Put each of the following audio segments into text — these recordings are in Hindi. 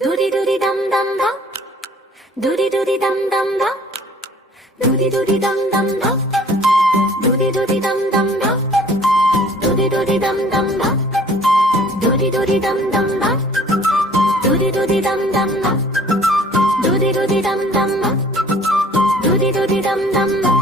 Doody doody dum dum ba, doody doody dum dum ba, doody doody dum dum ba, doody doody dum dum ba, doody doody dum dum ba, doody doody dum dum ba, doody doody dum dum ba, doody doody dum dum ba, doody doody dum dum ba.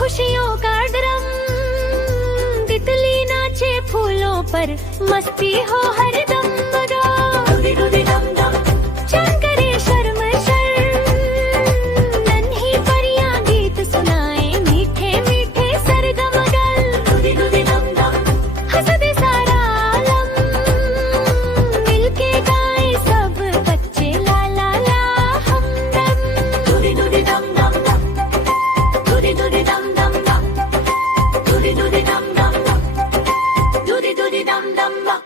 खुशियों का ड्रम तितली नाचे फूलों पर मस्ती हो हरदम डूडी डूडी डम डम चांद करे शर्म शर्म नन्ही परियां गीत सुनाए मीठे मीठे सरगम गल डूडी डूडी डम डम हंस दे सारा आलम मिलके गाए सब बच्चे ला ला ला हमदम डूडी डूडी डम डम डूडी डूडी डम doody doody dum dum dum, doody doody dum dum dum.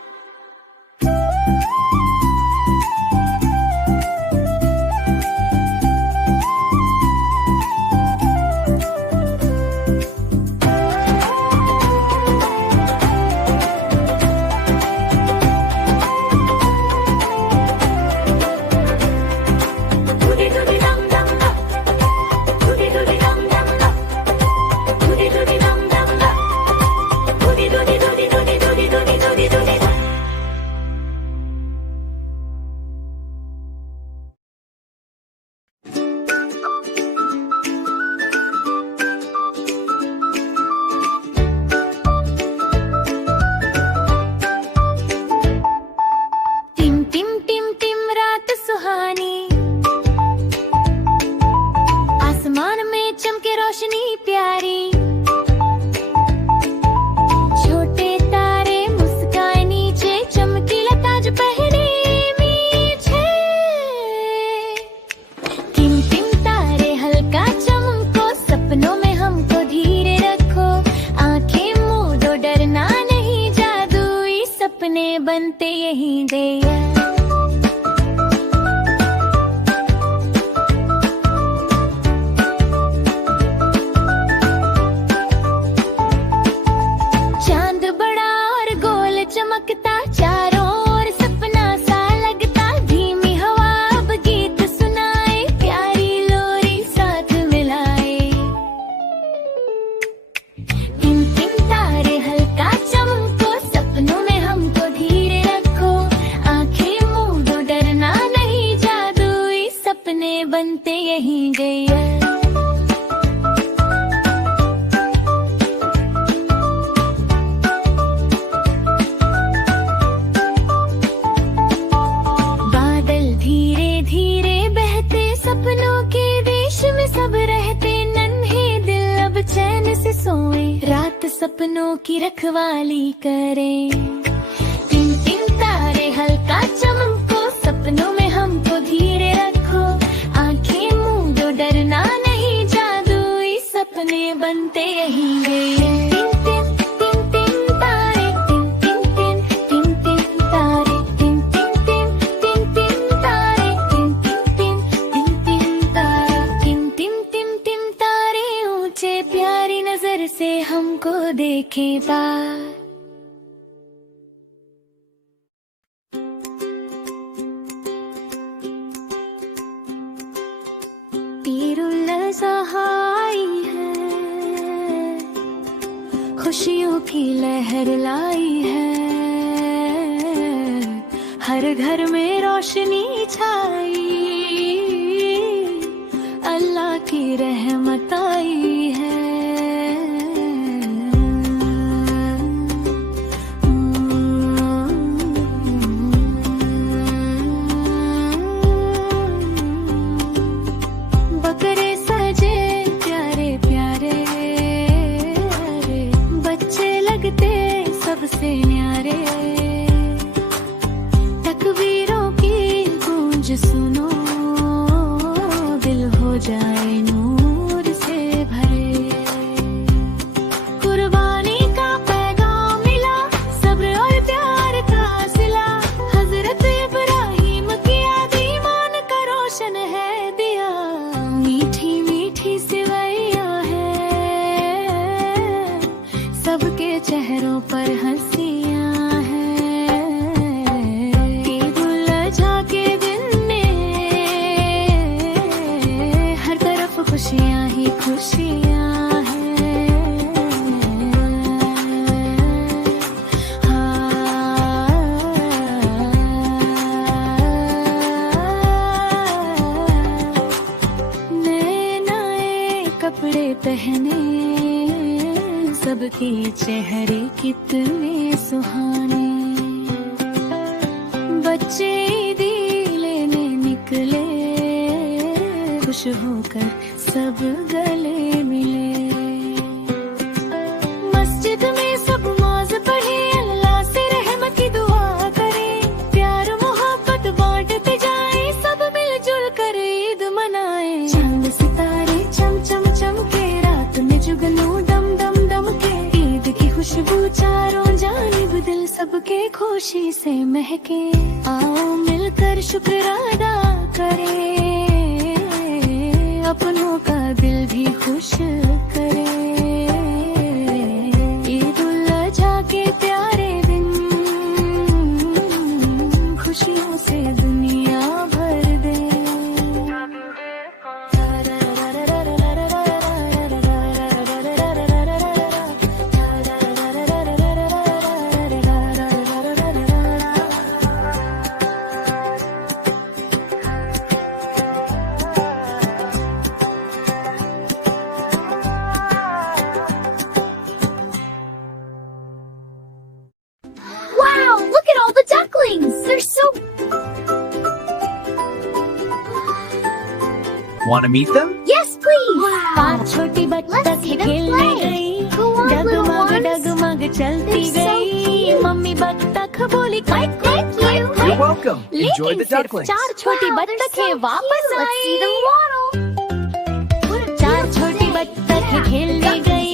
बनते यहीं दे चांद बड़ा और गोल चमकता चारों ओर सपना सा लगता धीमी हवा अब गीत सुनाए प्यारी लोरी साथ मिलाए टिम टिम तारे हल्का चमको सपनों में हमको धीरे रखो आंखें मूंदो डरना नहीं जादू सपने बनते यहीं गए चैन से सोए रात सपनों की रखवाली करें टिम टिम तारे हल्का चमको सपनों में हमको धीरे रखो आंखें मूंदो डरना नहीं जादू सपने बनते यहीं गए से हमको देखे बार पीरुल सहाई है खुशियों की लहर लाई है हर घर में रोशनी छाई अल्लाह की रहमत आई है मुझे सुनो, दिल हो जाए नूर से भरे। कुर्बानी का पैगाम मिला, सब्र और प्यार का सिला। हजरत इब्राहिम की याद ईमान का रोशन है दिया। मीठी मीठी सिवैया है, सबके चेहरों पर हंसियां हैं। ईद उल अज़हा के दिन में हर तरफ खुशियां ही खुशियां हैं। नए नए कपड़े पहने, सबके चेहरे कितने सुहाने। बच्चे ईदी लेने निकले, खुश होकर सब गले मिले। मस्जिद में सब नमाज पढ़े, अल्लाह से रहमत की दुआ करे। प्यार मोहब्बत बांटते जाए, सब मिलजुल कर ईद मनाए। चांद सितारे चम चम चमके, रात में जुगनू डम डम डम के। ईद की खुशबू चारों जानिब, दिल सबके खुशी से महके। आओ मिलकर शुक्र अदा करें, अपनों का दिल भी खुश करें। ईद उल अज़हा के प्यारे दिन, खुशियों से दुनिया भर दे। Wow, look at all the ducklings! They're so... Want to meet them? Yes, please! पांच छोटी बत्तख खेलने गई, डगमग डगमग चलती गई। मम्मी बत्तख बोली quack quack quack You're quack. welcome. Enjoy लेकिन the सिर्फ ducklings. चार छोटी बत्तखें वापस Let's see them I. waddle. चार छोटी बत्तखें खेलने गई,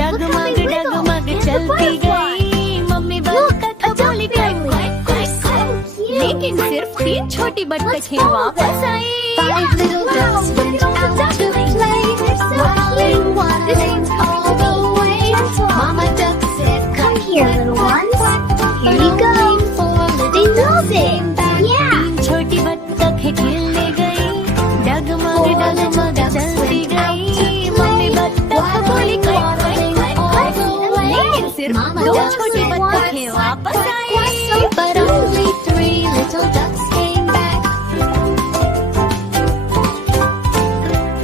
डगमग डगमग चलती गई। मम्मी बत्तख बोली क्वैक क्वैक क्वैक क्वैक। लेकिन सिर्फ तीन छोटी बत्तखें वापस आई। Five little ducks went out to play, waddling, waddling all the way. Mama duck said, "Come here, little ones. Here you go for living nothing." Yeah. तीन छोटी बत्तखें खेलने गई, डगमग डगमग चलती गई। मम्मी बत्तख बोली क्वैक क्वैक क्वैक। लेकिन सिर्फ दो छोटी बत्तखें वापस आई। But only three little ducks came back.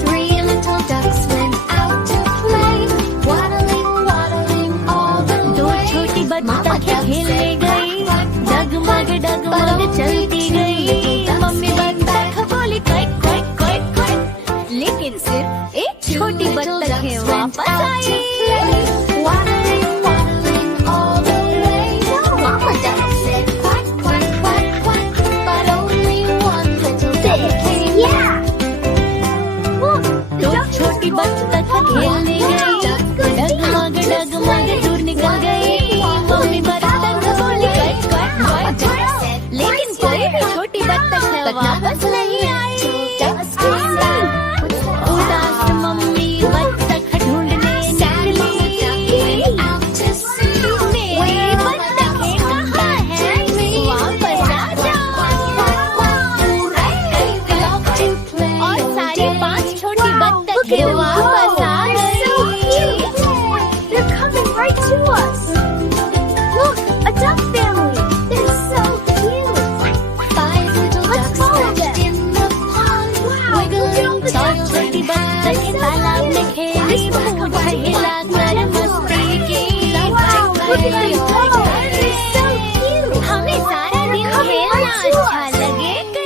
Three little ducks went out to play, waddling, waddling all the दो way. छोटी बत्तखें खेलने गई, डगमग डगमग चलती गई। मम्मी बत्तख बोली क्वैक क्वैक क्वैक क्वैक। लेकिन सिर्फ एक छोटी बत्तखें वापस आई। Waddling, waddling all the way. Mama duck said, "Quack, quack, quack, quack." But only one little duck came. Yeah. Look, the दो ducks छोटी are going to the बत्तख pond. खेलने गई, डगमग डगमग दूर निकल गई। मम्मी बत्तख बोली क्वैक क्वैक क्वैक। लेकिन कोई भी छोटी बत्तख वापस नहीं आई। Ducks came back. उदास मम्मी बत्तख ढूंढने निकली। Out to sea. मेरी बत्तखें कहाँ हैं? वापस आ जाओ। और सारी पांच छोटी बत्तखें वापस आ गई। They're coming right to us. Look, a duck family. They're so cute. Five little ducks splashed in the pond, wiggling tails छोटी and बत्तखें तालाब में खेली, पूछ हिलाकर मस्ती की। Wow, look at them go. They're so cute. हमें सारा दिन खेलना अच्छा लगेगा।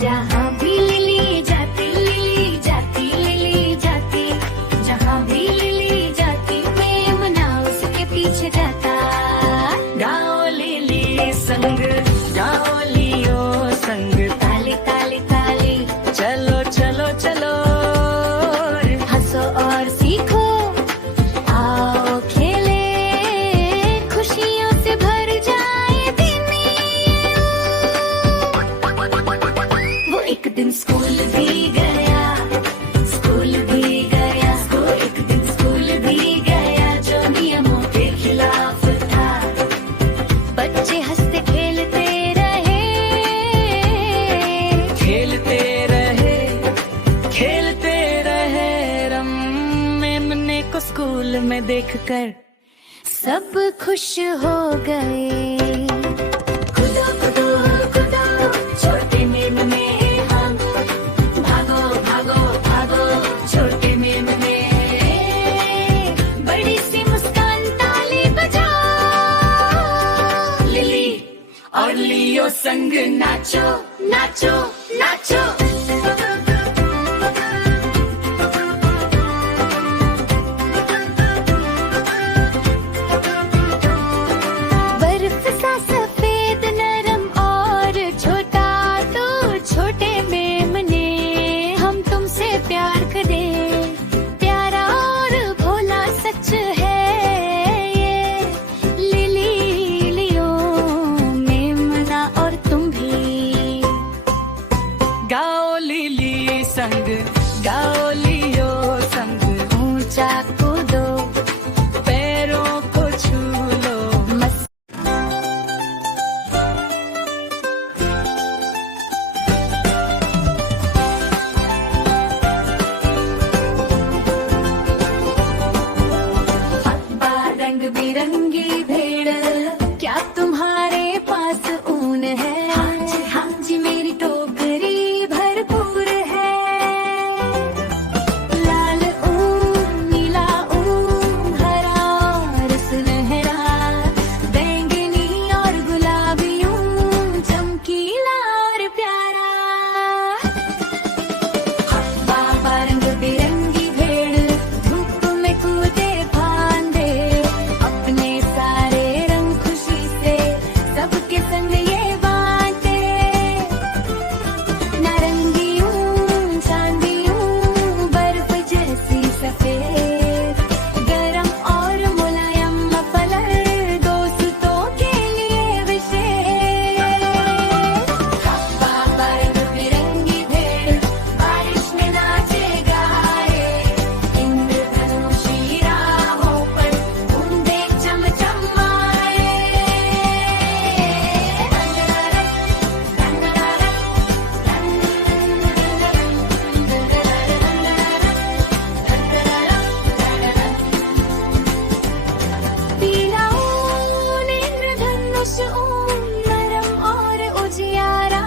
जहाँ भी लिली जाती लिली जाती, जहाँ भी लिली जाती मेमना उसके पीछे जाता। गाओ लिली संग, गाओ लियो संग, ताली ताली ताली, चलो चलो चलो, हंसो और सीखो, आओ खेले, खुशियों से भर जाए दिन ये। वो एक दिन स्कूल भी गया, स्कूल भी गया, एक दिन स्कूल भी गया जो नियमों के खिलाफ था। बच्चे हंसते खेलते रहे, खेलते रहे, खेलते रहे रम। मेमने को स्कूल में देखकर सब खुश हो गए। कूदो कूदो कूदो छोटे मेमने हम, भागो भागो भागो छोटे मेमने, बड़ी सी मुस्कान ताली बजाओ। लिली और लियो संग नाचो नाचो नाचो। बर्फ सा सफेद नरम और छोटा तो छोटे मेमने, हम तुमसे प्यार करें, प्यारा और भोला सच है ये। लिली लियो मेमना और तुम भी, गाओ लिली संग, गाओ लियो संग, ऊंचा कूदो, पैरों को छू लो। मस्त अब्बा रंग बिरंगी भेड़, क्या तुम्हारे पास ऊन है? हाँ जी मेरी टोकरी भरपूर है। लाल ऊन नीला ऊन हरा और सुनहरा, बैंगनी और गुलाबी ऊन चमकीला और प्यारा। बाबा रंग बिरंगी भेड़ धूप में कूदे फांदे, अपने सारे रंग खुशी से सबके संग ये बांटे। नारंगी ऊन चांदी ऊन बर्फ जैसी सफेद, गरम और मुलायम मफलर दोस्तों के लिए विशेष। बाबा रंग बिरंगी भेड़ बारिश में नाचे गाए, इंद्रधनुषी राहों पर बूंदे चमचमाए। पीला ऊन इंद्रधनुष ऊन नरम और उजियारा,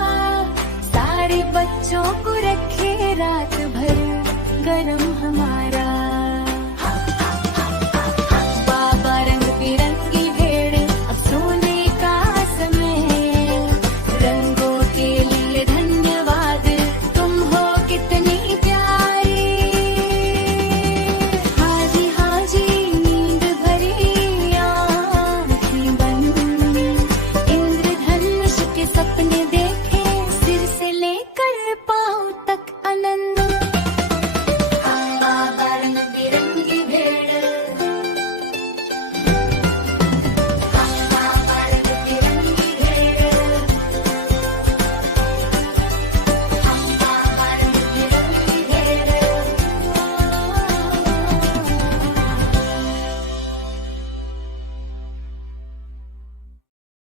सारे बच्चों को रखे रात भर गरम हमारा। बाबा रंग बिरंगी भेड़ अब सोने का समय, रंगों के लिए धन्यवाद, तुम हो कितनी प्यारी। हाँ जी नींद भरी आँखें बंद, इंद्रधनुष के सपने